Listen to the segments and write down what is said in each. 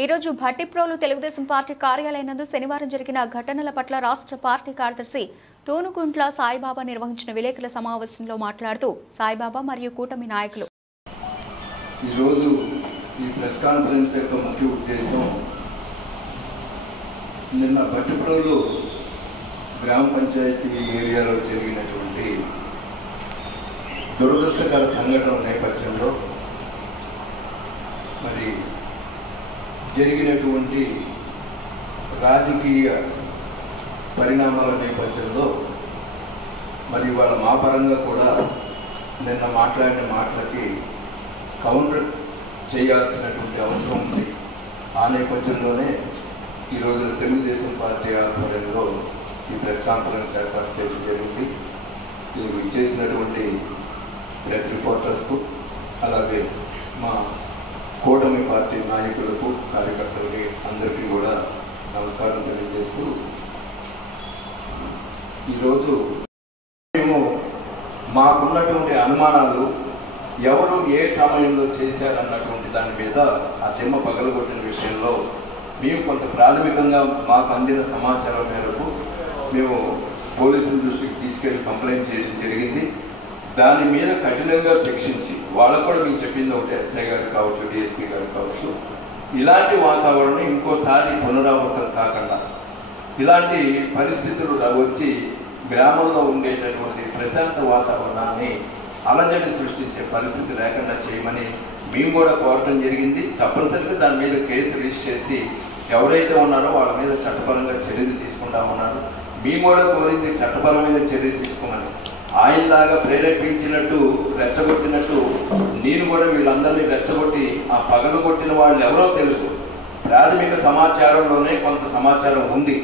ఈ రోజు భట్టిప్రోలు తెలుగుదేశం పార్టీ కార్యాలయం నందు శనివారం జరిగిన ఘటనల పట్ల రాష్ట్ర పార్టీ కార్యదర్శి తూనుగుంట్ల సాయిబాబా నిర్వహించిన విలేకరుల సమావేశంలో మాట్లాడుతూ సాయిబాబా మరియు కూటమి నాయకులు ఈ రోజు ఈ ప్రెస్ కాన్ఫరెన్స్ యొక్క ముఖ్య ఉద్దేశం నిన్న భట్టిప్రోలు గ్రామ పంచాయతీ ఏరియాలో జరిగినటువంటి దురదృష్టకర సంఘటన నేపథ్యంలో మరి జరిగినటువంటి రాజకీయ పరిణామాల నేపథ్యంలో మరి వాళ్ళ మా పరంగా కూడా నిన్న మాట్లాడిన మాటలకి కౌంటర్ చేయాల్సినటువంటి అవసరం ఉంది. ఆ నేపథ్యంలోనే ఈరోజు తెలుగుదేశం పార్టీ ఆధ్వర్యంలో ఈ ప్రెస్ కాన్ఫరెన్స్ ఏర్పాటు చేయడం జరిగింది. దీనికి ఇచ్చేసినటువంటి ప్రెస్ రిపోర్టర్స్కు అలాగే మా కూటమి పార్టీ నాయకులకు కార్యకర్తలకి అందరికీ కూడా నమస్కారం తెలియజేస్తూ ఈరోజు మేము మాకున్నటువంటి అనుమానాలు ఎవరు ఏ సమయంలో చేశారన్నటువంటి దాని మీద ఆ చెమ్మ పగలగొట్టిన విషయంలో మేము కొంత ప్రాథమికంగా మాకు అందిన సమాచారం మేరకు మేము పోలీసుల దృష్టికి తీసుకెళ్లి కంప్లైంట్ చేయడం జరిగింది. దాని మీద కఠినంగా శిక్షించి వాళ్ళకు కూడా మేము చెప్పింది ఒకటి ఎస్ఐ గారు కావచ్చు, డిఎస్పీ గారు కావచ్చు, ఇలాంటి వాతావరణం ఇంకోసారి పునరావృతం కాకుండా ఇలాంటి పరిస్థితులు వచ్చి గ్రామంలో ఉండేటటువంటి ప్రశాంత వాతావరణాన్ని అలజడి సృష్టించే పరిస్థితి లేకుండా చేయమని మేము కూడా కోరటం జరిగింది. తప్పనిసరిగా దాని మీద కేసు రిజిస్టర్ చేసి ఎవరైతే ఉన్నారో వాళ్ళ మీద చట్టపరంగా చర్యలు తీసుకుంటామన్నారు. మేము కూడా కోరింది చట్టపరమైన చర్యలు తీసుకోమని. ఆయనలాగా ప్రేరేపించినట్టు రెచ్చగొట్టినట్టు నేను కూడా వీళ్ళందరినీ రెచ్చగొట్టి ఆ పగలు కొట్టిన వాళ్ళు ఎవరో తెలుసు. ప్రాథమిక సమాచారంలోనే కొంత సమాచారం ఉంది.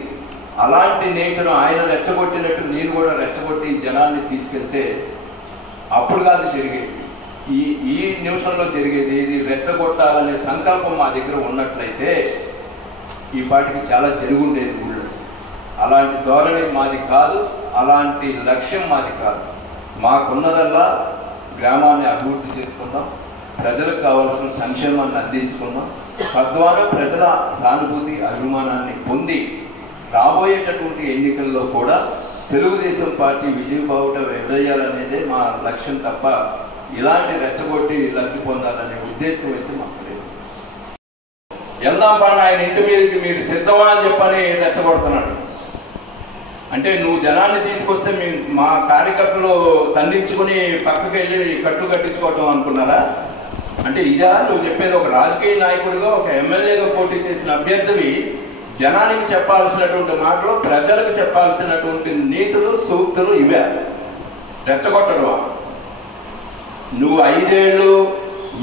అలాంటి నేచర్ ఆయన రెచ్చగొట్టినట్టు నేను కూడా రెచ్చగొట్టి జనాన్ని తీసుకెళ్తే అప్పుడు కాదు జరిగేది. ఈ నిమిషంలో జరిగేది ఇది రెచ్చగొట్టాలనే సంకల్పం మా దగ్గర ఉన్నట్లయితే ఈ పాటికి చాలా జరుగుండేది ఊళ్ళో. అలాంటి ధోరణి మాది కాదు, అలాంటి లక్ష్యం మాది కాదు. మాకున్నదల్లా గ్రామాన్ని అభివృద్ధి చేసుకుందాం, ప్రజలకు కావాల్సిన సంక్షేమాన్ని అందించుకుందాం, తద్వారా ప్రజల సానుభూతి అభిమానాన్ని పొంది రాబోయేటటువంటి ఎన్నికల్లో కూడా తెలుగుదేశం పార్టీ విజయబావుట ఎదయ్యాలనేదే మా లక్ష్యం తప్ప ఇలాంటి రెచ్చగొట్టి లబ్ధి పొందాలనే ఉద్దేశం అయితే మాకు లేదు. వెళ్దాం పాన ఆయన ఇంటి మీదకి మీరు సిద్ధమా అని చెప్పని రెచ్చగొడుతున్నాడు. అంటే నువ్వు జనాన్ని తీసుకొస్తే మా కార్యకర్తలు తండించుకుని పక్కకి వెళ్ళి కట్లు కట్టించుకోవటం అనుకున్నారా? అంటే ఇదా నువ్వు చెప్పేది? ఒక రాజకీయ నాయకుడిగా, ఒక ఎమ్మెల్యేగా పోటీ చేసిన అభ్యర్థివి జనానికి చెప్పాల్సినటువంటి మాటలు, ప్రజలకు చెప్పాల్సినటువంటి నీతులు, సూక్తులు ఇవే. రెచ్చగొట్టడం నువ్వు 5 ఏళ్ళు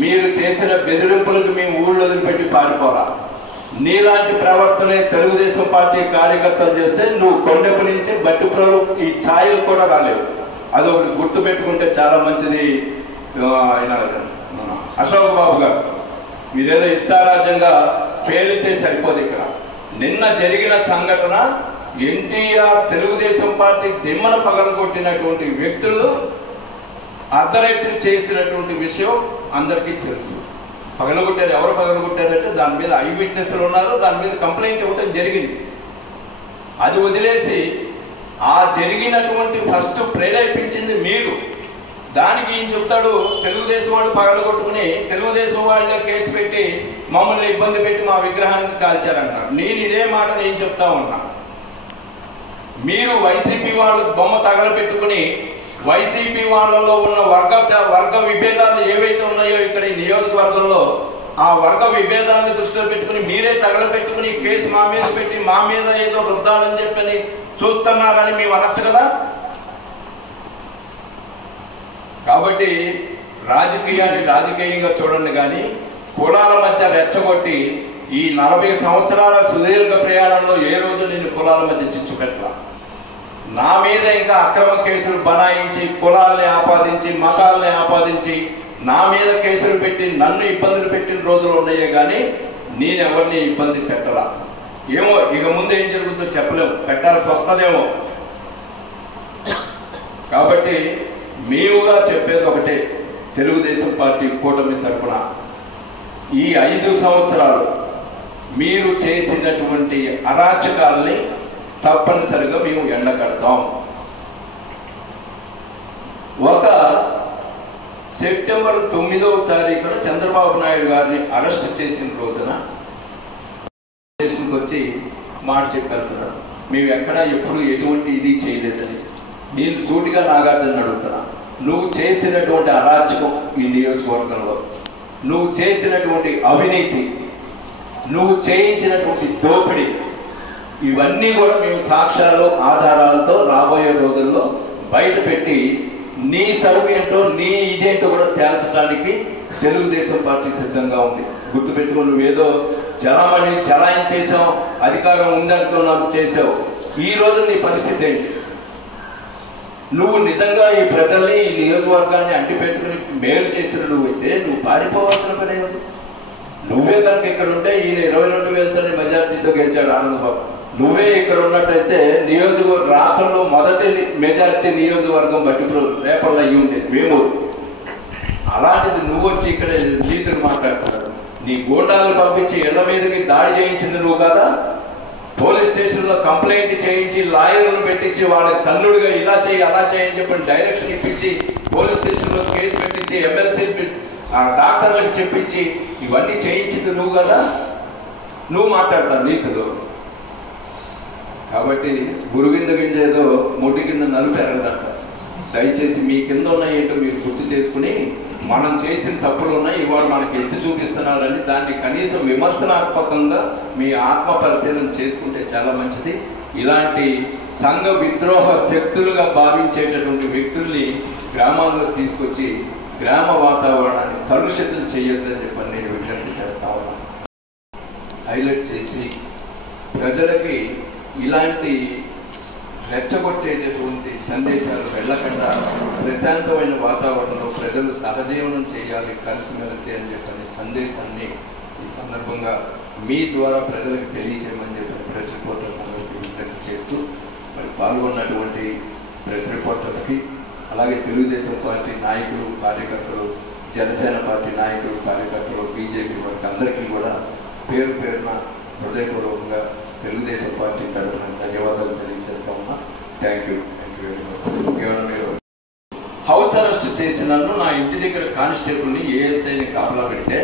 మీరు చేసిన బెదిరింపులకు మేము ఊళ్ళో వదిలిపెట్టి పారిపోరా. నీలాంటి ప్రవర్తనే తెలుగుదేశం పార్టీ కార్యకర్తలు చేస్తే నువ్వు కొండపు నుంచి భట్టిప్రోలు ఈ ఛాయలు కూడా రాలేవు. అదొకటి గుర్తు పెట్టుకుంటే చాలా మంచిది. ఆయన అశోక్ బాబు గారు మీరేదో ఇష్టారాజ్యంగా పేలితే సరిపోదు. ఇక్కడ నిన్న జరిగిన సంఘటన ఎన్టీఆర్ తెలుగుదేశం పార్టీ దిమ్మన పగలగొట్టినటువంటి వ్యక్తులు అర్ధరాత్రి చేసినటువంటి విషయం అందరికీ తెలుసు. పగలగొట్టారు. ఎవరు పగలగొట్టారంటే దాని మీద ఐ విట్నెస్లు ఉన్నారు. దాని మీద కంప్లైంట్ ఇవ్వడం జరిగింది. అది వదిలేసి ఆ జరిగినటువంటి ఫస్ట్ ప్రేరేపించింది మీరు. దానికి ఈయన చెప్తాడు తెలుగుదేశం వాళ్ళు పగలగొట్టుకుని తెలుగుదేశం వాళ్ళే కేసు పెట్టి మమ్మల్ని ఇబ్బంది పెట్టి మా విగ్రహానికి కాల్చారంటారు. నేను ఇదే మాట నేను చెప్తా ఉన్నా. మీరు వైసీపీ వాళ్ళు బొమ్మ తగలబెట్టుకుని వైసీపీ వాళ్ళలో ఉన్న వర్గ విభేదాలు ఏవైతే ఉన్నాయో ఇక్కడ ఈ నియోజకవర్గంలో ఆ వర్గ విభేదాలను దృష్టిలో పెట్టుకుని మీరే తగలబెట్టుకుని కేసు మా మీద పెట్టి మా మీద ఏదో రుద్దాలని చెప్పని చూస్తున్నారని మేము అనొచ్చు కదా. కాబట్టి రాజకీయాన్ని రాజకీయంగా చూడండి, కానీ కులాల మధ్య రెచ్చగొట్టి ఈ 40 సంవత్సరాల సుదీర్ఘ ప్రయాణంలో ఏ రోజు నేను కులాల మధ్య చిచ్చు పెట్టలా. నా మీద ఇంకా అక్రమ కేసులు బనాయించి కులాలని ఆపాదించి మతాలని ఆపాదించి నా మీద కేసులు పెట్టి నన్ను ఇబ్బందులు పెట్టిన రోజులు ఉన్నాయే కానీ నేనెవరిని ఇబ్బంది పెట్టలా. ఏమో ఇక ముందు ఏం జరుగుతుందో చెప్పలేము, పెట్టాల్సి వస్తుందేమో. కాబట్టి మేముగా చెప్పేది ఒకటే, తెలుగుదేశం పార్టీ కూటమి తరఫున ఈ 5 సంవత్సరాలు మీరు చేసినటువంటి అరాచకాల్ని తప్పనిసరిగా మేము ఎండకడతాం. ఒక సెప్టెంబర్ 9వ తారీఖున చంద్రబాబు నాయుడు గారిని అరెస్ట్ చేసిన రోజున స్టేషన్కి వచ్చి మాట చెప్పేస్తున్నారు, మేము ఎక్కడా ఎప్పుడు ఎటువంటి ఇది చేయలేదని. నేను సూటిగా నాగార్జున అడుగుతున్నా, నువ్వు చేసినటువంటి అరాచకం ఈ నియోజకవర్గంలో, నువ్వు చేసినటువంటి అవినీతి, నువ్వు చేయించినటువంటి దోపిడీ, ఇవన్నీ కూడా మేము సాక్ష్యాలు ఆధారాలతో రాబోయే రోజుల్లో బయట పెట్టి నీ సరుకు ఏంటో నీ ఇదేంటో కూడా తేల్చడానికి తెలుగుదేశం పార్టీ సిద్ధంగా ఉంది. గుర్తుపెట్టుకుని నువ్వేదో చలాయించేసావు, అధికారం ఉందనుకున్నావు, చేసావు. ఈ రోజు నీ పరిస్థితి ఏంటి? నువ్వు నిజంగా ఈ ప్రజల్ని ఈ నియోజకవర్గాన్ని అంటిపెట్టుకుని మేలు చేసిన నువ్వైతే నువ్వు పారిపోవాల్సిన పని ఉంది. నువ్వే కనుక ఇక్కడ ఉంటే ఈయన 22,000 మెజార్టీతో గెలిచాడు ఆనందబాబు. నువ్వే ఇక్కడ ఉన్నట్టయితే నియోజకవర్గ రాష్ట్రంలో మొదటి మెజారిటీ నియోజకవర్గం బట్టిపురం రేపల్లో అయ్యి ఉండేది వేమూరు. అలాంటిది నువ్వు వచ్చి ఇక్కడ నీతులు మాట్లాడుతున్నాడు. నీ గూండాలను పంపించి ఇళ్ల మీదకి దాడి చేయించింది నువ్వు కదా. పోలీస్ స్టేషన్లో కంప్లైంట్ చేయించి లాయర్లను పెట్టించి వాళ్ళకి తన్నుడుగా ఇలా చేయి అలా చేయని చెప్పి డైరెక్షన్ ఇప్పించి పోలీస్ స్టేషన్లో కేసు పెట్టించి ఎమ్మెల్సీ డాక్టర్లకు చెప్పించి ఇవన్నీ చేయించింది నువ్వు కదా. నువ్వు మాట్లాడతావు నీతులు. కాబట్టి గురువింద గింజ ఏదో ముడ్డి కింద నలుపు ఎరగదంట. దయచేసి మీ కింద ఉన్న ఏంటో మీరు గుర్తు చేసుకుని మనం చేసిన తప్పులు ఉన్నాయి, ఇవాళ మనకి ఎత్తి చూపిస్తున్నారని దాన్ని కనీసం విమర్శనాత్మకంగా మీ ఆత్మ పరిశీలన చేసుకుంటే చాలా మంచిది. ఇలాంటి సంఘ విద్రోహ శక్తులుగా భావించేటటువంటి వ్యక్తుల్ని గ్రామాల్లో తీసుకొచ్చి గ్రామ వాతావరణాన్ని కలుషితం చేయొద్దని చెప్పని నేను విజ్ఞప్తి చేస్తా ఉన్నాను. హైలైట్ చేసి ప్రజలకి ఇలాంటి రెచ్చగొట్టేటటువంటి సందేశాలు వెళ్ళకుండా ప్రశాంతమైన వాతావరణంలో ప్రజలు సహజీవనం చేయాలి కలిసిమెలిసి అని చెప్పని సందేశాన్ని ఈ సందర్భంగా మీ ద్వారా ప్రజలకు తెలియజేయమని చెప్పి ప్రెస్ రిపోర్టర్స్ అందరికీ విజ్ఞప్తి చేస్తూ మరి పాల్గొన్నటువంటి ప్రెస్ రిపోర్టర్స్కి, అలాగే తెలుగుదేశం పార్టీ నాయకులు కార్యకర్తలు, జనసేన పార్టీ నాయకులు కార్యకర్తలు, బీజేపీ వారికి అందరికీ కూడా పేరు పేరున హృదయపూర్వకంగా తెలుగుదేశం పార్టీ తరఫున ధన్యవాదాలు తెలియజేస్తా ఉన్నా. Thank you very much. మీరు హౌస్ అరెస్ట్ చేసినన్ను నా ఇంటి దగ్గర కానిస్టేబుల్ని ఏఎస్ఐని కాపలా పెడితే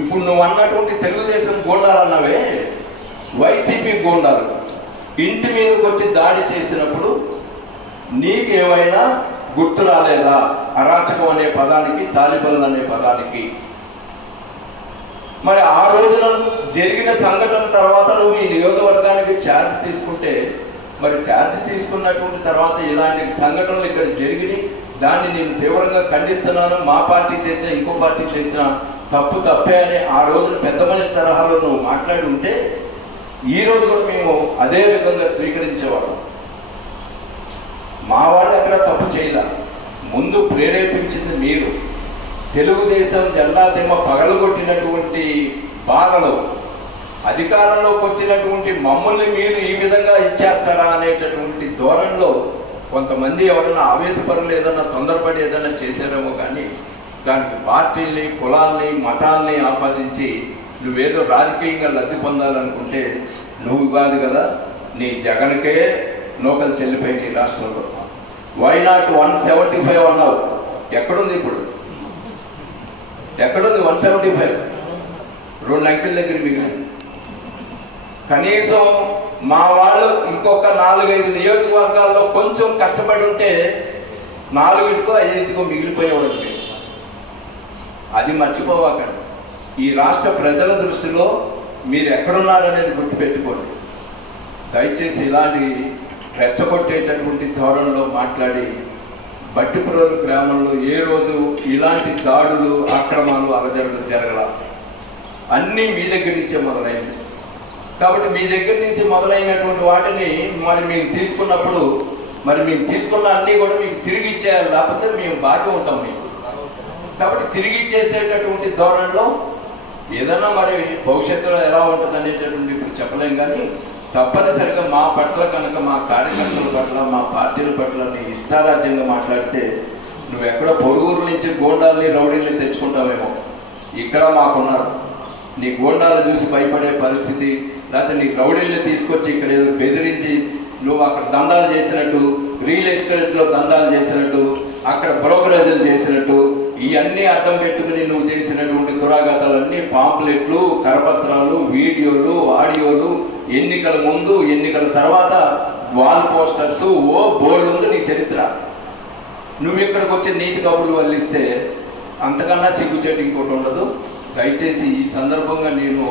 ఇప్పుడు నువ్వు అన్నటువంటి తెలుగుదేశం గూండాలు అన్నవే వైసీపీ గూండాలు ఇంటి మీదకి వచ్చి దాడి చేసినప్పుడు నీకేమైనా గుర్తు రాలేదా? అరాచకం అనే పదానికి, తాలిబన్లు అనే పదానికి. మరి ఆ రోజున జరిగిన సంఘటన తర్వాత నువ్వు ఈ నియోజకవర్గానికి ఛార్జ్ తీసుకుంటే, మరి ఛార్జ్ తీసుకున్నటువంటి తర్వాత ఇలాంటి సంఘటనలు ఇక్కడ జరిగినాయి, దాన్ని నేను తీవ్రంగా ఖండిస్తున్నాను. మా పార్టీ చేసిన ఇంకో పార్టీ చేసిన తప్పు తప్పే అని ఆ రోజున పెద్ద మనిషి తరహాలో నువ్వు మాట్లాడి ఉంటే ఈ రోజు కూడా మేము అదే విధంగా స్వీకరించేవాళ్ళం. మా వాళ్ళు ఎక్కడ తప్పు చేయలే, ముందు ప్రేరేపించింది మీరు. తెలుగుదేశం జెండా దిమ్మ పగలగొట్టినటువంటి బాధలు, అధికారంలోకి వచ్చినటువంటి మమ్మల్ని మీరు ఈ విధంగా ఇచ్చేస్తారా అనేటటువంటి ధోరణిలో కొంతమంది ఎవరైనా ఆవేశపరులు ఏదన్నా తొందరపడి ఏదన్నా చేశారేమో కానీ దానికి పార్టీల్ని, కులాల్ని, మతాల్ని ఆపాదించి నువ్వేదో రాజకీయంగా లబ్ధి పొందాలనుకుంటే నువ్వు కాదు కదా, నీ జగన్కే నూకలు చెల్లిపోయింది ఈ రాష్ట్రంలో. వైనాట్ 175 అన్నావు, ఎక్కడుంది ఇప్పుడు? ఎక్కడుంది 175? 2 అంకెల దగ్గర మిగిలింది. కనీసం మా వాళ్ళు ఇంకొక 4-5 నియోజకవర్గాల్లో కొంచెం కష్టపడి ఉంటే 4కో 5కో మిగిలిపోయేవాడు. అది మర్చిపోవాకండి. ఈ రాష్ట్ర ప్రజల దృష్టిలో మీరు ఎక్కడున్నారనేది గుర్తుపెట్టుకోండి. దయచేసి ఇలాంటి రెచ్చగొట్టేటటువంటి ధోరణిలో మాట్లాడి బట్టిపురం గ్రామంలో ఏ రోజు ఇలాంటి దాడులు, అక్రమాలు, అలజడులు జరగల. అన్నీ మీ దగ్గర నుంచే మొదలైంది. కాబట్టి మీ దగ్గర నుంచి మొదలైనటువంటి వాటిని మరి మేము తీసుకున్నప్పుడు మరి మేము తీసుకున్న అన్నీ కూడా మీకు తిరిగి ఇచ్చేయాలి, లేకపోతే మేము బాగా ఉంటాం మీకు. కాబట్టి తిరిగి ఇచ్చేసేటటువంటి ధోరణిలో ఏదన్నా మరి భవిష్యత్తులో ఎలా ఉంటుంది అనేటటువంటి ఇప్పుడు చెప్పలేం. కానీ తప్పనిసరిగా మా పట్ల కనుక, మా కార్యకర్తల పట్ల, మా పార్టీల పట్ల నీ ఇష్టారాజ్యంగా మాట్లాడితే నువ్వు ఎక్కడో పొరుగురు నుంచి గోండాల్ని, రౌడీల్ని తెచ్చుకుంటావేమో. ఇక్కడ మాకున్నారు, నీ గోండాలు చూసి భయపడే పరిస్థితి, లేకపోతే నీ రౌడీల్ని తీసుకొచ్చి ఇక్కడ ఏదో బెదిరించి నువ్వు అక్కడ దందాలు చేసినట్టు, రియల్ ఎస్టేట్లో దందాలు చేసినట్టు, అక్కడ బ్రోకరేజీలు చేసినట్టు, ఇవన్నీ అడ్డం పెట్టుకుని నువ్వు చేసినటువంటి దురాఘాతాలన్నీ పాంప్లెట్లు, కరపత్రాలు, వీడియోలు, ఆడియోలు, ఎన్నికల ముందు ఎన్నికల తర్వాత వాల్ పోస్టర్స్, ఓ బోర్డు ఉంది నీ చరిత్ర. నువ్వు ఇక్కడికి వచ్చి నీతి కబుర్లు వల్లిస్తే అంతకన్నా సిగ్గుచేటు ఇంకోటి ఉండదు. దయచేసి ఈ సందర్భంగా నేను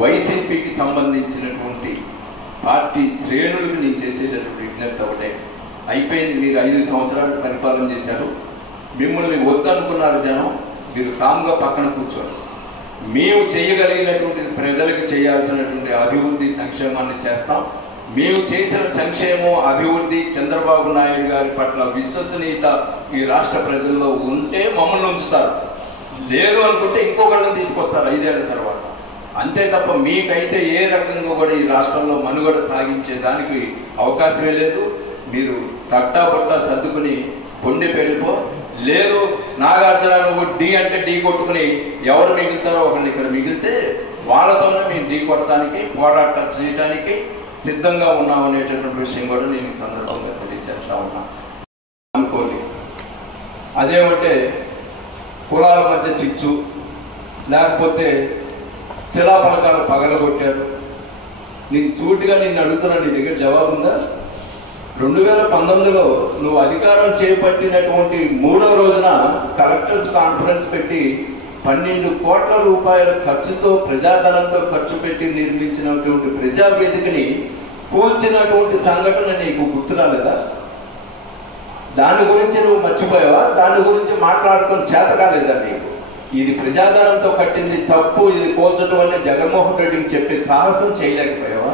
వైసీపీకి సంబంధించినటువంటి పార్టీ శ్రేణులకు నేను చేసేటటువంటి విజ్ఞప్తి ఒకటే, అయిపోయింది. మీరు 5 సంవత్సరాలు పరిపాలన చేశారు, మిమ్మల్ని వద్దనుకున్నారు జనం, మీరు కామ్గా పక్కన కూర్చోండి. మేము చేయగలిగినటువంటి ప్రజలకు చేయాల్సినటువంటి అభివృద్ధి సంక్షేమాన్ని చేస్తాం. మేము చేసిన సంక్షేమం అభివృద్ధి చంద్రబాబు నాయుడు గారి పట్ల విశ్వసనీయత ఈ రాష్ట్ర ప్రజల్లో ఉంటే మమ్మల్ని ఉంచుతారు, లేదు అనుకుంటే ఇంకొకళ్ళని తీసుకొస్తారు 5 ఏళ్ల తర్వాత. అంతే తప్ప మీకైతే ఏ రకంగా కూడా ఈ రాష్ట్రంలో మనుగడ సాగించేదానికి అవకాశమే లేదు. మీరు తట్టాపట్టా సర్దుకుని పొండి పెళ్ళిపో, లేదు నాగార్జున నువ్వు ఢీ అంటే ఢీ కొట్టుకుని ఎవరు మిగులుతారో ఒకళ్ళు ఇక్కడ మిగిలితే వాళ్ళతోనే మేము ఢీ కొట్టడానికి పోరాటం చేయడానికి సిద్ధంగా ఉన్నామనేటటువంటి విషయం కూడా నేను ఈ సందర్భంగా తెలియజేస్తా ఉన్నా. అనుకోండి, అదేమంటే కులాల మధ్య చిచ్చు, లేకపోతే శిలాఫలకాలు పగలగొట్టారు. నేను సూటిగా నిన్ను అడుగుతున్నా, నీ దగ్గర జవాబు ఉందా? 2019లో నువ్వు అధికారం చేపట్టినటువంటి 3వ రోజున కలెక్టర్స్ కాన్ఫరెన్స్ పెట్టి 12 కోట్ల రూపాయల ఖర్చుతో, ప్రజాధనంతో ఖర్చు పెట్టి నిర్మించినటువంటి ప్రజావేదికని కూల్చినటువంటి సంఘటన నీకు గుర్తు రాలేదా? దాని గురించి నువ్వు మర్చిపోయావా? దాని గురించి మాట్లాడటం చేత కాలేదా నీకు? ఇది ప్రజాధనంతో కట్టింది తప్పు, ఇది కూల్చడం వల్ల జగన్మోహన్ రెడ్డికి చెప్పే సాహసం చేయలేకపోయావా?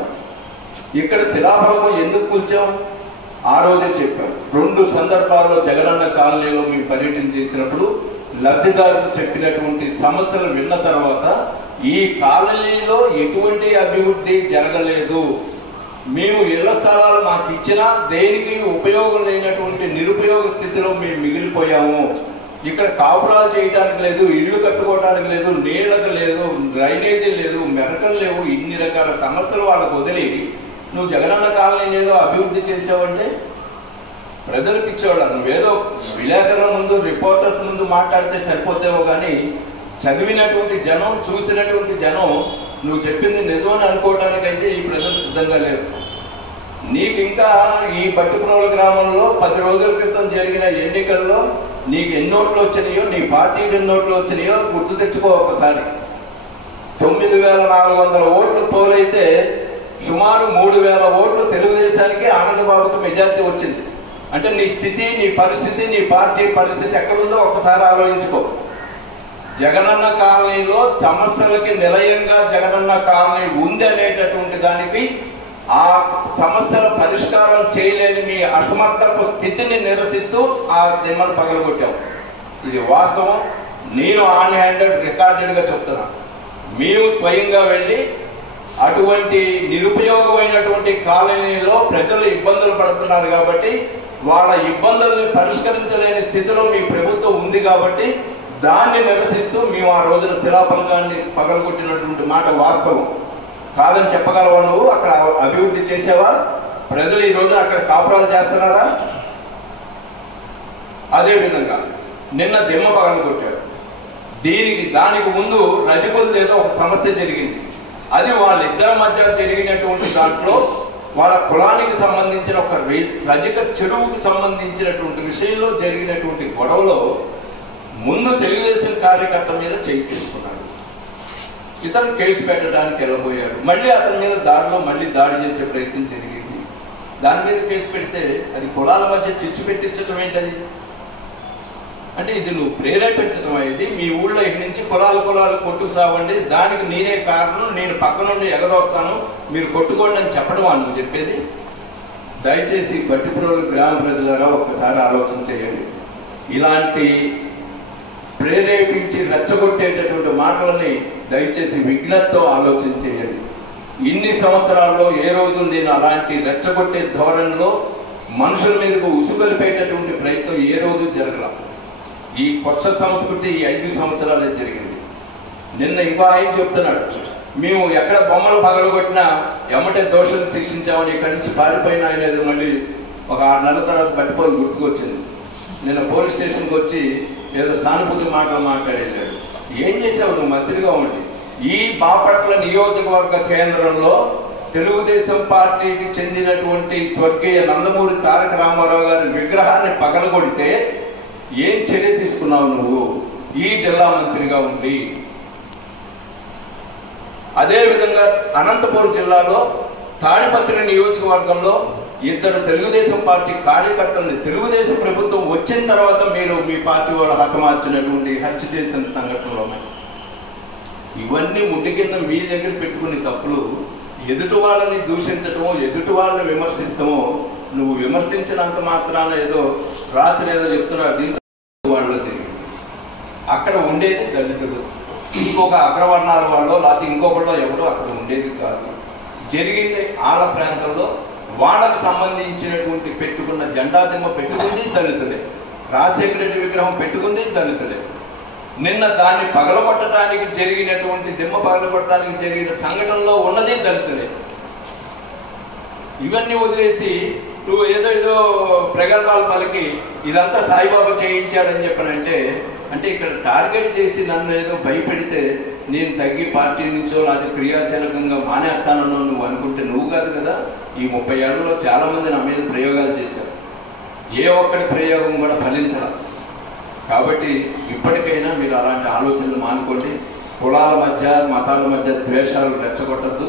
ఇక్కడ శిలాఫలకం ఎందుకు కూల్చాం? ఆ రోజే చెప్పాం. 2 సందర్భాల్లో జగనన్న కాలనీలో మేము పర్యటన చేసినప్పుడు లబ్ధిదారులు చెప్పినటువంటి సమస్యలు విన్న తర్వాత ఈ కాలనీలో ఎటువంటి అభివృద్ధి జరగలేదు, మేము ఇళ్ల స్థలాలు మాకు ఇచ్చినా దేనికి ఉపయోగం లేనటువంటి నిరుపయోగ స్థితిలో మేము మిగిలిపోయాము, ఇక్కడ కాపురాలు చేయడానికి లేదు, ఇళ్లు కట్టుకోవడానికి లేదు, నీళ్లకు లేదు, డ్రైనేజీ లేదు, మెరకలు లేవు, ఇన్ని రకాల సమస్యలు వాళ్ళకు వదిలి నువ్వు జగనన్న కాలనీ ఏదో అభివృద్ధి చేసావంటే ప్రజలకు ఇచ్చేవాడు. నువ్వేదో విలేకరుల ముందు, రిపోర్టర్స్ ముందు మాట్లాడితే సరిపోతేవో కానీ చదివినటువంటి జనం, చూసినటువంటి జనం నువ్వు చెప్పింది నిజమని అనుకోవడానికైతే ఈ ప్రజలు సిద్ధంగా లేరు. నీకు ఇంకా ఈ బట్టిప్రోల గ్రామంలో 10 రోజుల క్రితం జరిగిన ఎన్నికల్లో నీకు ఎన్ని ఓట్లు వచ్చినాయో, నీ పార్టీకి ఎన్ని ఓట్లు వచ్చినాయో గుర్తు తెచ్చుకో ఒకసారి. 9,400 ఓట్లు పోలైతే సుమారు 3,000 ఓట్లు తెలుగుదేశానికి, ఆనందబాబుకి మెజార్టీ వచ్చింది. అంటే నీ స్థితి, నీ పరిస్థితి, నీ పార్టీ పరిస్థితి ఎక్కడుందో ఒకసారి ఆలోచించుకో. జగనన్న కాలనీలో సమస్యలకి నిలయంగా జగనన్న కాలనీ ఉంది అనేటటువంటి దానికి, ఆ సమస్యల పరిష్కారం చేయలేని మీ అసమర్థపు స్థితిని నిరసిస్తూ ఆ దిమ్మను పగలగొట్టాం. ఇది వాస్తవం. నేను ఆన్ హ్యాండెడ్ రికార్డెడ్గా చెప్తున్నా. మేము స్వయంగా వెళ్ళి అటువంటి నిరుపయోగమైనటువంటి కాలనీలో ప్రజలు ఇబ్బందులు పడుతున్నారు కాబట్టి, వాళ్ళ ఇబ్బందుల్ని పరిష్కరించలేని స్థితిలో మీ ప్రభుత్వం ఉంది కాబట్టి దాన్ని నిరసిస్తూ మేము ఆ రోజున శిలాఫలకాన్ని పగలగొట్టినటువంటి మాట వాస్తవం. కాదని చెప్పగలవా? నువ్వు అక్కడ అభివృద్ధి చేసావా? ప్రజలు ఈ రోజు అక్కడ కాపురాలు చేస్తున్నారా? అదేవిధంగా నిన్న దిమ్మ పగలగొట్టారు. దానికి ముందు రజకులది ఏదో ఒక సమస్య జరిగింది. అది వాళ్ళిద్దరి మధ్య జరిగినటువంటి దాంట్లో వాళ్ళ కులానికి సంబంధించిన ఒక రజక చెరువుకు సంబంధించినటువంటి విషయంలో జరిగినటువంటి గొడవలో ముందు తెలుగుదేశం కార్యకర్త మీద చేయి చేసుకున్నాడు. ఇతను కేసు పెట్టడానికి వెళ్ళబోయాడు. మళ్ళీ అతని మీద మళ్ళీ దాడి చేసే ప్రయత్నం జరిగింది. దాని మీద కేసు పెడితే అది కులాల మధ్య చిచ్చు పెట్టించడం ఏంటది? అంటే ఇది నువ్వు ప్రేరేపించడం అయింది. మీ ఊళ్ళో ఇక్కడి నుంచి కులాలు కొట్టుకు సావండి, దానికి నేనే కారణం, నేను పక్క నుండి ఎగదోస్తాను, మీరు కొట్టుకోండి అని చెప్పడం నువ్వు చెప్పేది? దయచేసి బట్టిప్రోలు గ్రామ ప్రజలారా ఒక్కసారి ఆలోచన చేయండి. ఇలాంటి ప్రేరేపించి రెచ్చగొట్టేటటువంటి మాటలని దయచేసి విజ్ఞతతో ఆలోచన చేయండి. ఇన్ని సంవత్సరాల్లో ఏ రోజు నేను అలాంటి రెచ్చగొట్టే ధోరణిలో మనుషుల మీదకు ఉసుగొలిపేటటువంటి ప్రయత్నం ఏ రోజు జరగల. ఈ కొత్త సంస్కృతి ఈ 5 సంవత్సరాలే జరిగింది. నిన్న ఇంకో ఆయన చెప్తున్నాడు, మేము ఎక్కడ బొమ్మలు పగలగొట్టినా ఎమ్మటే దోషులు శిక్షించామని ఇక్కడి నుంచి పారిపోయిన ఆయన ఏదో మళ్ళీ ఒక 6 నెలల తర్వాత బట్టిపోయి గుర్తుకొచ్చింది. నిన్న పోలీస్ స్టేషన్కి వచ్చి ఏదో సానుభూతి మాటలు మాట్లాడేళ్ళాడు. ఏం చేసావు నువ్వు మంత్రిగా ఉండి? ఈ బాపట్ల నియోజకవర్గ కేంద్రంలో తెలుగుదేశం పార్టీకి చెందినటువంటి స్వర్గీయ నందమూరి తారక రామారావు గారి విగ్రహాన్ని పగలగొడితే ఏం చర్య తీసుకున్నావు నువ్వు ఈ జిల్లా మంత్రిగా ఉండి? అదేవిధంగా అనంతపురం జిల్లాలో తాడిపత్రి నియోజకవర్గంలో 2 తెలుగుదేశం పార్టీ కార్యకర్తల్ని తెలుగుదేశం ప్రభుత్వం వచ్చిన తర్వాత మీరు మీ పార్టీ వాళ్ళు హతమార్చినటువంటి హత్య చేసిన సంఘటనలు ఉన్నాయి. ఇవన్నీ ముట్టి కింద మీ దగ్గర పెట్టుకునే తప్పులు ఎదుటి వాళ్ళని దూషించటమో ఎదుటి వాళ్ళని విమర్శిస్తామో, నువ్వు విమర్శించినంత మాత్రాన ఏదో రాత్రి ఏదో చెప్తున్నారు దీంట్లో వాళ్ళు జరిగింది. అక్కడ ఉండేది దళితులు, ఇంకొక అగ్రవర్ణాల వాళ్ళు లేకపోతే ఇంకొకళ్ళు ఎవరో అక్కడ ఉండేది కాదు. జరిగింది ఆళ్ళ ప్రాంతంలో వాళ్ళకు సంబంధించినటువంటి పెట్టుకున్న జెండా దిమ్మ పెట్టుకుంది దళితులే, రాజశేఖర రెడ్డి విగ్రహం పెట్టుకుంది దళితులే. నిన్న దాన్ని పగలగొట్టడానికి జరిగినటువంటి దిమ్మ పగలగొట్టడానికి జరిగిన సంఘటనలో ఉన్నది దళితులే. ఇవన్నీ వదిలేసి నువ్వు ఏదో ప్రగల్భాలు పలికి ఇదంతా సాయిబాబా చేయించాడని చెప్పనంటే, అంటే ఇక్కడ టార్గెట్ చేసి నన్ను ఏదో భయపెడితే నేను తగ్గి పార్టీ నుంచో లేదా క్రియాశీలకంగా మానేస్తానో నువ్వు అనుకుంటే నువ్వు కాదు కదా. ఈ 30 ఏళ్లలో చాలా మంది నా మీద ప్రయోగాలు చేశారు, ఏ ఒక్కడి ప్రయోగం కూడా ఫలించాలి. కాబట్టి ఇప్పటికైనా మీరు అలాంటి ఆలోచనలు మానుకోండి. కులాల మధ్య మతాల మధ్య ద్వేషాలు రెచ్చగొట్టద్దు.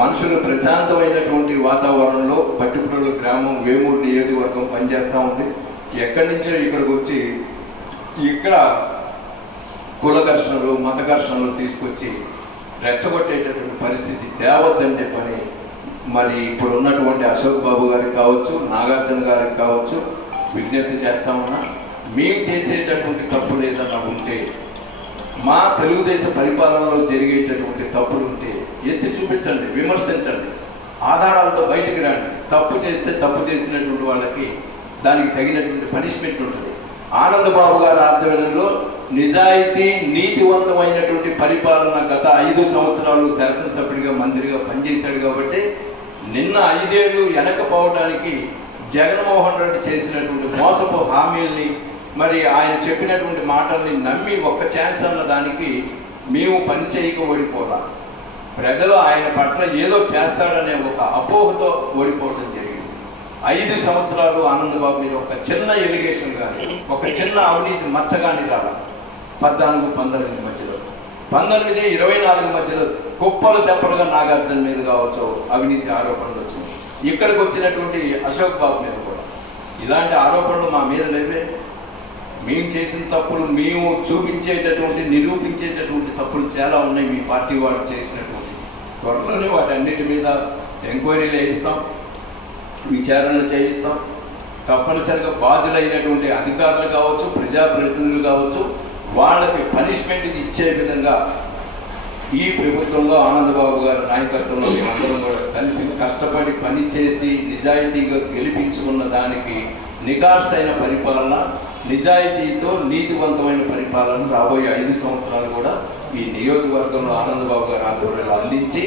మనుషులు ప్రశాంతమైనటువంటి వాతావరణంలో పట్టిపురలు గ్రామం వేమూరు నియోజకవర్గం పనిచేస్తూ ఉంది. ఎక్కడి నుంచో ఇక్కడికి వచ్చి ఇక్కడ కుల ఘర్షణలు మత ఘర్షణలు తీసుకొచ్చి రెచ్చగొట్టేటటువంటి పరిస్థితి తేవద్దని చెప్పని మరి ఇప్పుడు ఉన్నటువంటి అశోక్ బాబు గారికి కావచ్చు, నాగార్జున గారికి కావచ్చు విజ్ఞప్తి చేస్తా ఉన్నా. మేము చేసేటటువంటి తప్పులు ఏదన్నా ఉంటే, మా తెలుగుదేశం పరిపాలనలో జరిగేటటువంటి తప్పులు ఉంటే ఎత్తి చూపించండి, విమర్శించండి, ఆధారాలతో బయటికి రండి. తప్పు చేస్తే తప్పు చేసినటువంటి వాళ్ళకి దానికి తగినటువంటి పనిష్మెంట్ ఉంటుంది. ఆనందబాబు గారి ఆధ్వర్యంలో నిజాయితీ నీతివంతమైనటువంటి పరిపాలన గత 5 సంవత్సరాలు శాసనసభ్యుడిగా మంత్రిగా పనిచేశాడు. కాబట్టి నిన్న 5 ఏళ్ళు వెనకపోవడానికి జగన్మోహన్ రెడ్డి చేసినటువంటి మోసపు హామీల్ని మరి ఆయన చెప్పినటువంటి మాటల్ని నమ్మి ఒక్క ఛాన్స్ అన్న దానికి మేము పనిచేయక ఓడిపోలా. ప్రజలు ఆయన పట్ల ఏదో చేస్తాడనే ఒక అపోహతో ఓడిపోవడం జరిగింది. 5 సంవత్సరాలు ఆనందబాబు మీద ఒక చిన్న ఎలిగేషన్ కానీ ఒక చిన్న అవినీతి మచ్చ కానీ రాలా. 14-19 మధ్యలో 19-24 మధ్యలో కుప్పలు తెప్పలుగా నాగార్జున మీద కావచ్చు అవినీతి ఆరోపణలు వచ్చినాయి. ఇక్కడికి వచ్చినటువంటి అశోక్ బాబు మీద కూడా ఇలాంటి ఆరోపణలు మా మీద లేవే. మేము చేసిన తప్పులు, మేము చూపించేటటువంటి నిరూపించేటటువంటి తప్పులు చాలా ఉన్నాయి మీ పార్టీ వాళ్ళు చేసినటువంటి. త్వరలోనే వాటన్నిటి మీద ఎంక్వైరీలు వేయిస్తాం, విచారణలు చేయిస్తాం. తప్పనిసరిగా బాధ్యులైనటువంటి అధికారులు కావచ్చు, ప్రజాప్రతినిధులు కావచ్చు, వాళ్ళకి పనిష్మెంట్ ఇచ్చే విధంగా ఈ ప్రభుత్వంలో ఆనందబాబు గారి నాయకత్వంలో మేమందరం కూడా కలిసి కష్టపడి పనిచేసి నిజాయితీగా గెలిపించుకున్న దానికి నికార్సైన పరిపాలన, నిజాయితీతో నీతివంతమైన పరిపాలన రాబోయే 5 సంవత్సరాలు కూడా ఈ నియోజకవర్గంలో ఆనందబాబు గారి ఆధ్వర్యంలో అందించి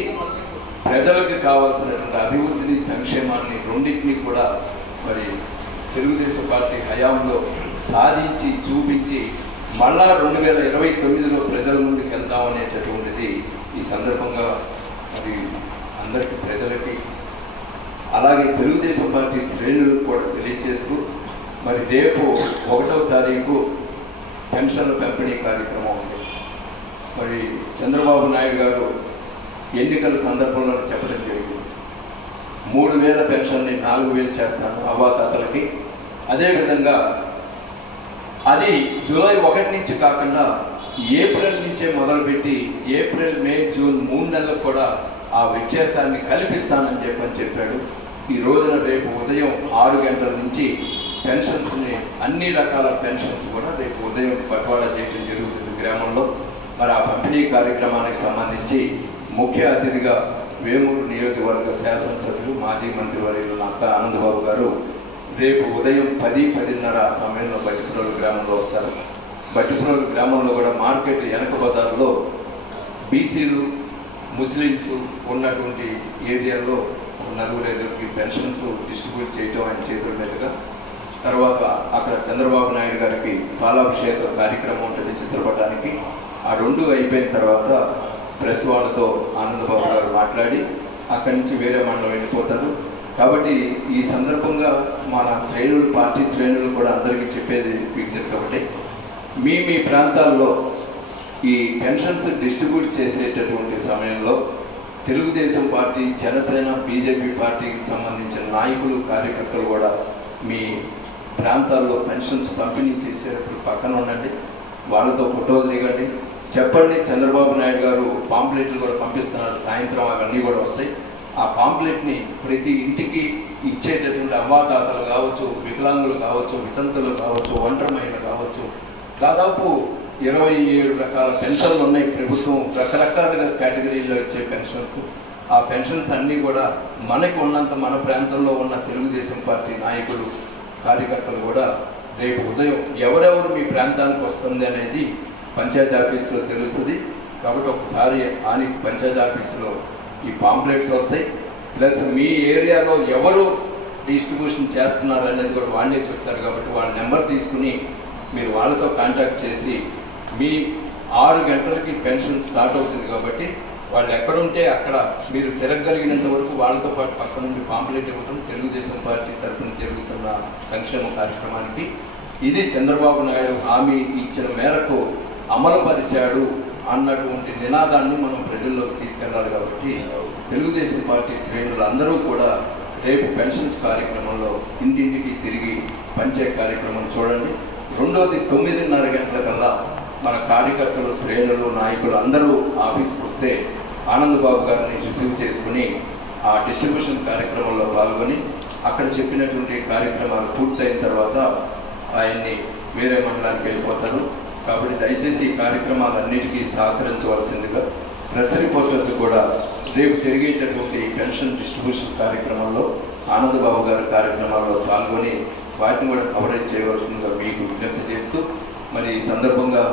ప్రజలకు కావాల్సినటువంటి అభివృద్ధిని, సంక్షేమాన్ని రెండింటినీ కూడా మరి తెలుగుదేశం పార్టీ హయాంలో సాధించి చూపించి మళ్ళా 2029లో ప్రజల ముందుకు వెళ్దాం అనేటటువంటిది ఈ సందర్భంగా మరి అందరికీ ప్రజలకి అలాగే తెలుగుదేశం పార్టీ శ్రేణులకు కూడా తెలియజేస్తూ మరి రేపు 1వ తారీఖు పెన్షన్ల పంపిణీ కార్యక్రమం ఉంది. మరి చంద్రబాబు నాయుడు గారు ఎన్నికల సందర్భంలో చెప్పడం జరిగింది, 3000 పెన్షన్ని 4000 చేస్తాను అవ్వాతాతలకి. అదేవిధంగా అది జూలై 1 నుంచి కాకుండా ఏప్రిల్ నుంచే మొదలుపెట్టి ఏప్రిల్, మే, జూన్ 3 నెలలకు కూడా ఆ వ్యత్యాసాన్ని కల్పిస్తానని చెప్పాడు. ఈ రోజున రేపు ఉదయం 6 గంటల నుంచి పెన్షన్స్ని, అన్ని రకాల పెన్షన్స్ కూడా రేపు ఉదయం బట్వాడా చేయడం జరుగుతుంది గ్రామంలో. మరి ఆ పంపిణీ కార్యక్రమానికి సంబంధించి ముఖ్య అతిథిగా వేమూరు నియోజకవర్గ శాసనసభ్యులు మాజీ మంత్రివర్యులు నక్కా ఆనందబాబు గారు రేపు ఉదయం 10-10:30 ఆ సమయంలో బట్టిపురోలు గ్రామంలో వస్తారు. బట్టిపురోలు గ్రామంలో కూడా మార్కెట్ వెనక బజార్లో బీసీలు ముస్లిమ్స్ ఉన్నటువంటి ఏరియాలో 4-5 పెన్షన్స్ డిస్ట్రిబ్యూట్ చేయడం ఆయన చేతుల మీదుగా. తర్వాత అక్కడ చంద్రబాబు నాయుడు గారికి పాలాభిషేక కార్యక్రమం ఉంటుంది చిత్రపటానికి. ఆ 2 అయిపోయిన తర్వాత ప్రెస్ వాళ్ళతో ఆనందబాబు గారు మాట్లాడి అక్కడి నుంచి వేరే మండలం వెళ్ళిపోతారు. కాబట్టి ఈ సందర్భంగా మన శ్రేణులు, పార్టీ శ్రేణులు కూడా అందరికీ చెప్పేది విజ్ఞప్తి ఒకటి, మీ ప్రాంతాల్లో ఈ పెన్షన్స్ డిస్ట్రిబ్యూట్ చేసేటటువంటి సమయంలో తెలుగుదేశం పార్టీ, జనసేన, బీజేపీ పార్టీకి సంబంధించిన నాయకులు, కార్యకర్తలు కూడా మీ ప్రాంతాల్లో పెన్షన్స్ పంపిణీ చేసేటప్పుడు పక్కన ఉండండి, వాళ్ళతో ఫోటోలు దిగండి, చెప్పండి చంద్రబాబు నాయుడు గారు పాంప్లెట్లు కూడా పంపిస్తున్నారు, సాయంత్రం అవన్నీ కూడా వస్తాయి. ఆ పాంప్లెట్ని ప్రతి ఇంటికి ఇచ్చేటటువంటి అవ్వాతాతలు కావచ్చు, వికలాంగులు కావచ్చు, వితంతులు కావచ్చు, ఒంటరి మహిళలు కావచ్చు, దాదాపు 27 రకాల పెన్షన్లు ఉన్నాయి. ప్రభుత్వం రకరకాలుగా కేటగిరీలో ఇచ్చే పెన్షన్స్. ఆ పెన్షన్స్ అన్నీ కూడా మనకి ఉన్నంత మన ప్రాంతంలో ఉన్న తెలుగుదేశం పార్టీ నాయకులు, కార్యకర్తలు కూడా రేపు ఉదయం ఎవరెవరు మీ ప్రాంతానికి వస్తుంది అనేది పంచాయతీ ఆఫీసులో తెలుస్తుంది. కాబట్టి ఒకసారి ఆని పంచాయతీ ఆఫీసులో ఈ పాంప్లెట్స్ వస్తాయి. ప్లస్ మీ ఏరియాలో ఎవరు డిస్ట్రిబ్యూషన్ చేస్తున్నారు అనేది కూడా వాళ్ళే చెప్తారు. కాబట్టి వాళ్ళ నెంబర్ తీసుకుని మీరు వాళ్ళతో కాంటాక్ట్ చేసి, మీ 6 గంటలకి పెన్షన్ స్టార్ట్ అవుతుంది కాబట్టి వాళ్ళు ఎక్కడుంటే అక్కడ మీరు తిరగగలిగినంత వరకు వాళ్ళతో పాటు పక్క నుండి పాంప్లెట్ ఇవ్వడం తెలుగుదేశం పార్టీ తరఫున జరుగుతున్న సంక్షేమ కార్యక్రమానికి. ఇది చంద్రబాబు నాయుడు హామీ ఇచ్చిన మేరకు అమలుపరిచాడు అన్నటువంటి నినాదాన్ని మనం ప్రజల్లోకి తీసుకెళ్లాలి. కాబట్టి తెలుగుదేశం పార్టీ శ్రేణులు అందరూ కూడా రేపు పెన్షన్స్ కార్యక్రమంలో ఇంటింటికి తిరిగి పంచే కార్యక్రమం చూడండి. రెండోది 9:30 గంటల కల్లా మన కార్యకర్తలు, శ్రేణులు, నాయకులు అందరూ ఆఫీస్కి వస్తే ఆనందబాబు గారిని రిసీవ్ చేసుకుని ఆ డిస్ట్రిబ్యూషన్ కార్యక్రమంలో పాల్గొని అక్కడ చెప్పినటువంటి కార్యక్రమాలు పూర్తయిన తర్వాత ఆయన్ని వేరే మండలానికి వెళ్ళిపోతారు. కాబట్టి దయచేసి ఈ కార్యక్రమాలన్నిటికీ సహకరించవలసిందిగా ప్రెస్ రిపోర్టర్స్ కూడా రేపు జరిగేటటువంటి పెన్షన్ డిస్ట్రిబ్యూషన్ కార్యక్రమంలో ఆనందబాబు గారి కార్యక్రమాల్లో పాల్గొని వాటిని కూడా కవరేజ్ చేయవలసిందిగా మీకు విజ్ఞప్తి చేస్తూ, మరి ఈ సందర్భంగా